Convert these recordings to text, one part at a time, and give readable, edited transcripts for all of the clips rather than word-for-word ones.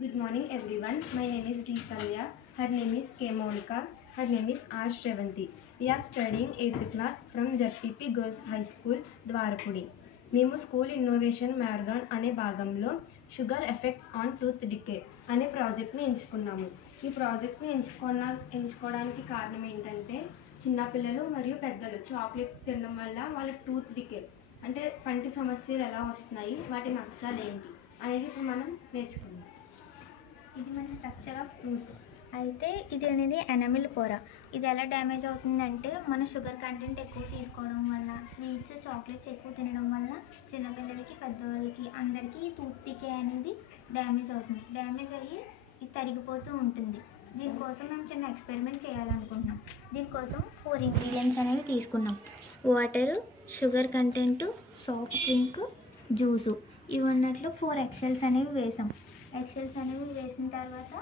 Good morning everyone. My name is D. Salya. Her name is K. Monica. Her name is R. Shravanti. We are studying 8th class from ZPP Girls High School, Dwarapudi. మేము school innovation marathon అనే భాగంలో sugar effects on tooth decay అనే ప్రాజెక్ట్ని ఎంచుకున్నాము. ఈ ప్రాజెక్ట్ని ఎంచుకోవడానికి కారణం ఏంటంటే చిన్నపిల్లలు మరియు పెద్దలు చాక్లెట్స్ తినడం వల్ల వాళ్ళ టూత్ డికే అంటే పంటి సమస్యలు ఎలా వస్తున్నాయి, వాటి నష్టాలు ఏంటి అనేది ఇప్పుడు మనం నేర్చుకుందాం. ఇది మన స్ట్రక్చర్ ఆఫ్ టూత్ అయితే ఇది అనేది ఎనమిల్ పొర. ఇది ఎలా డ్యామేజ్ అవుతుందంటే మన షుగర్ కంటెంట్ ఎక్కువ తీసుకోవడం వల్ల, స్వీట్స్ చాక్లెట్స్ ఎక్కువ తినడం వల్ల చిన్నపిల్లలకి పెద్దవాళ్ళకి అందరికీ టూత్ డికే అనేది డ్యామేజ్ అవుతుంది. డ్యామేజ్ అయ్యి ఇది తరిగిపోతూ ఉంటుంది. దీనికోసం మేము చిన్న ఎక్స్పెరిమెంట్ చేయాలనుకుంటున్నాం. దీనికోసం 4 ఇంగ్రీడియంట్స్ అనేవి తీసుకున్నాం. Water, sugar content, soft drink, juice. ఇవి ఉన్నట్లు 4 ఎగ్షెల్స్ అనేవి వేసాం. ఎగ్షెల్స్ అనేవి వేసిన తర్వాత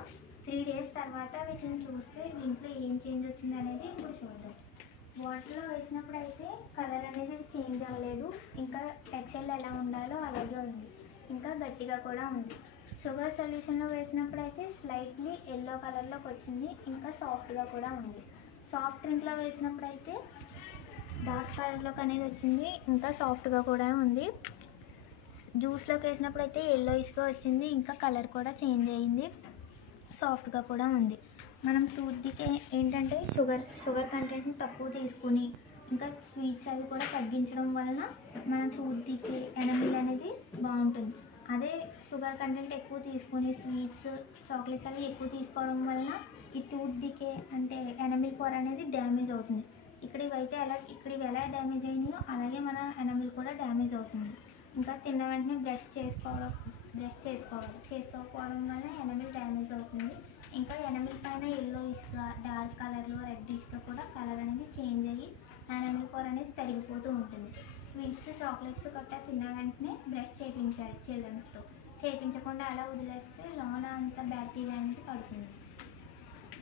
3 days తర్వాత వీటిని చూస్తే దీంట్లో ఏం చేంజ్ వచ్చింది అనేది ఇప్పుడు చూద్దాం. వాటర్లో వేసినప్పుడు అయితే కలర్ అనేది చేంజ్ అవ్వలేదు, ఇంకా ఎగ్షెల్ ఎలా ఉండాలో అలాగే ఉంది, ఇంకా గట్టిగా కూడా ఉంది. షుగర్ సొల్యూషన్లో వేసినప్పుడు అయితే స్లైట్లీ ఎల్లో కలర్లోకి వచ్చింది, ఇంకా సాఫ్ట్గా కూడా ఉంది. సాఫ్ట్ డ్రింక్లో వేసినప్పుడు అయితే డార్క్ కలర్లోకి అనేది వచ్చింది, ఇంకా సాఫ్ట్గా కూడా ఉంది. జ్యూస్లోకి వేసినప్పుడు అయితే ఎల్లోయిష్గా వచ్చింది, ఇంకా కలర్ కూడా చేంజ్ అయ్యింది, సాఫ్ట్గా కూడా ఉంది. మనం టూత్ డికే ఏంటంటే షుగర్ కంటెంట్ని తక్కువ తీసుకుని ఇంకా స్వీట్స్ అవి కూడా తగ్గించడం వలన మన టూత్ డికే ఎనమిల్ అనేది బాగుంటుంది. అదే షుగర్ కంటెంట్ ఎక్కువ తీసుకుని స్వీట్స్ చాక్లెట్స్ అవి ఎక్కువ తీసుకోవడం వలన ఈ టూత్ డికే అంటే ఎనమిల్ పొర అనేది డ్యామేజ్ అవుతుంది. ఇవి ఎలా డ్యామేజ్ అయినాయో అలాగే మన ఎనమిల్ కూడా డ్యామేజ్ అవుతుంది. ఇంకా తిన్న వెంటనే బ్రష్ చేసుకోకపోవడం వల్ల ఎనమిల్ డ్యామేజ్ అవుతుంది. ఇంకా ఎనమిల్ పైన ఎల్లోయిష్గా, డార్క్ కలర్లో, రెడ్డిష్గా కూడా కలర్ అనేది చేంజ్ అయ్యి ఎనమిల్ పొర అనేది తరిగిపోతూ ఉంటుంది. స్వీట్స్ చాక్లెట్స్ గట్టా తిన్న వెంటనే బ్రష్ చేయించాలి చిల్డ్రన్స్తో. చేయించకుండా అలా వదిలేస్తే లోన అంత బ్యాక్టీరియా అనేది పడుతుంది.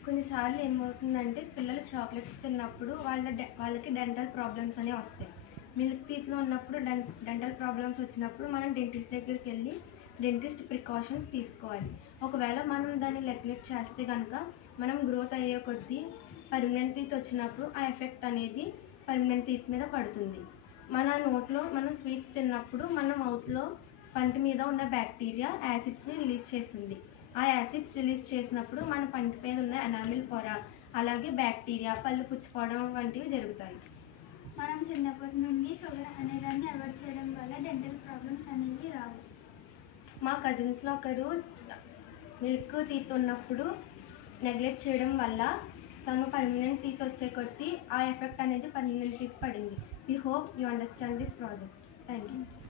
కొన్నిసార్లు ఏమవుతుందంటే పిల్లలు చాక్లెట్స్ తిన్నప్పుడు వాళ్ళకి డెంటల్ ప్రాబ్లమ్స్ అనేవి వస్తాయి. మిల్క్ టీత్లో ఉన్నప్పుడు డెంటల్ ప్రాబ్లమ్స్ వచ్చినప్పుడు మనం డెంటిస్ట్ దగ్గరికి వెళ్ళి డెంటిస్ట్ ప్రికాషన్స్ తీసుకోవాలి. ఒకవేళ మనం దాన్ని నెగ్లెక్ట్ చేస్తే కనుక మనం గ్రోత్ అయ్యే కొద్దీ పర్మనెంట్ టీత్ వచ్చినప్పుడు ఆ ఎఫెక్ట్ అనేది పర్మనెంట్ టీత్ మీద పడుతుంది. మన నోట్లో మనం స్వీట్స్ తిన్నప్పుడు మన మౌత్లో పంటి మీద ఉన్న బ్యాక్టీరియా యాసిడ్స్ని రిలీజ్ చేస్తుంది. ఆ యాసిడ్స్ రిలీజ్ చేసినప్పుడు మన పంటి మీద ఉన్న ఎనామిల్ పొర అలాగే బ్యాక్టీరియా పళ్ళు పుచ్చిపోవడం వంటివి జరుగుతాయి. మనం చిన్నప్పటి నుండి షుగర్ అనేదాన్ని అవాయిడ్ చేయడం వల్ల డెంటల్ ప్రాబ్లమ్స్ అనేవి రావు. మా కజిన్స్లో ఒకరు మిల్క్ టీత్ ఉన్నప్పుడు నెగ్లెక్ట్ చేయడం వల్ల తను పర్మనెంట్ టీత్ వచ్చే కొద్దీ ఆ ఎఫెక్ట్ అనేది పర్మనెంట్ టీత్ పడింది. We hope you understand this project. Thank you.